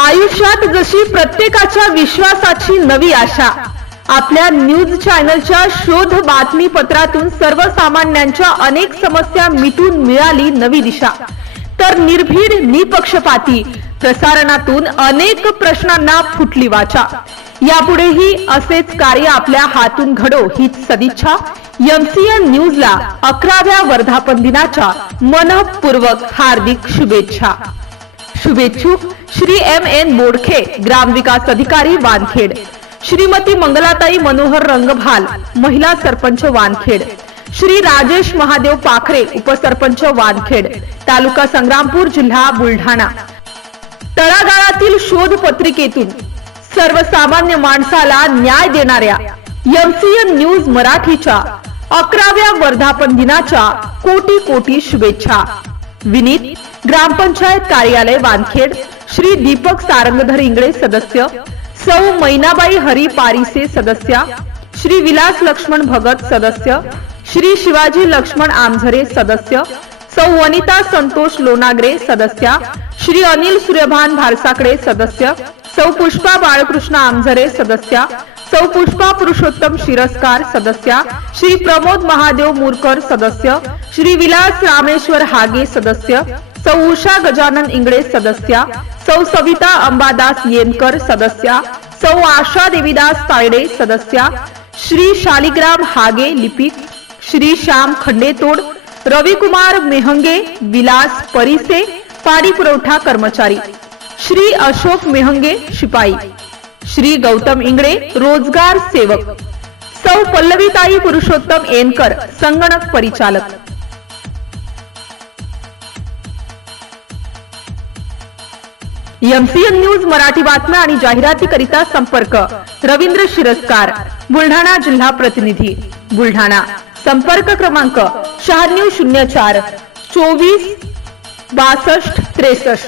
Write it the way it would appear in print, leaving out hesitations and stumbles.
आयुष्यात जशी प्रत्येकाच्या विश्वासाची नवी आशा, आपल्या न्यूज चॅनलच्या शोध बातमीपत्रातून सर्वसामान्यांच्या अनेक समस्या मिटून मिळाली नवी दिशा, तर निर्भीड निपक्षपाती प्रसारणातून अनेक प्रश्नांना फुटली वाचा। यापुढेही असेच कार्य आपल्या हातून घडो हीच सदिच्छा। एमसीएन न्यूजला 11व्या वर्धापन दिनाच्या मनपूर्वक हार्दिक शुभेच्छा। शुभेच्छुक श्री एम.एन. बोडखे, ग्रामविकास अधिकारी वानखेड, श्रीमती मंगलाताई मनोहर रंगभाल, महिला सरपंच वानखेड, श्री राजेश महादेव पाखरे, उपसरपंच वानखेड, तालुका संग्रामपूर, जिल्हा बुलढाणा। तळागाळातील शोध पत्रिकेतून सर्वसामान्य माणसाला न्याय देणाऱ्या एमसीएन न्यूज मराठीच्या 11व्या वर्धापन दिनाच्या कोटी कोटी शुभेच्छा। विनीत, ग्रामपंचायत कार्यालय वानखेड, श्री दीपक सारंगधर इंगळे सदस्य, सौ मैनाबाई हरी पारिसे सदस्य, श्री विलास लक्ष्मण भगत सदस्य, श्री शिवाजी लक्ष्मण आमझरे सदस्य, सौ वनिता संतोष लोनागरे सदस्य, श्री अनिल सूर्यभान भारसाकडे सदस्य, सौ पुष्पा बाळकृष्ण आमझरे सदस्य, सौ पुष्पा पुरुषोत्तम शिरस्कार सदस्य, श्री प्रमोद महादेव मुरकर सदस्य, श्री विलास रामेश्वर हागे सदस्य, सौ उषा गजानन इंगळे सदस्य, सौ सविता अंबादास येनकर सदस्य, सौ आशा देवीदास तायडे सदस्य, श्री शालिग्राम हागे लिपिक, श्री श्याम खंडेतोड, रविकुमार मेहंगे, विलास परिसे पाणी पुरवठा कर्मचारी, श्री अशोक मेहंगे शिपाई, श्री गौतम इंगळे रोजगार सेवक, सौ पल्लवीताई पुरुषोत्तम येनकर संगणक परिचालक। एमसीएन न्यूज मराठी बातम्या आणि जाहिरातीकरिता संपर्क रवींद्र शिरस्कार, बुलढाणा जिल्हा प्रतिनिधी, बुलढाणा। संपर्क क्रमांक 9604 24 62 63।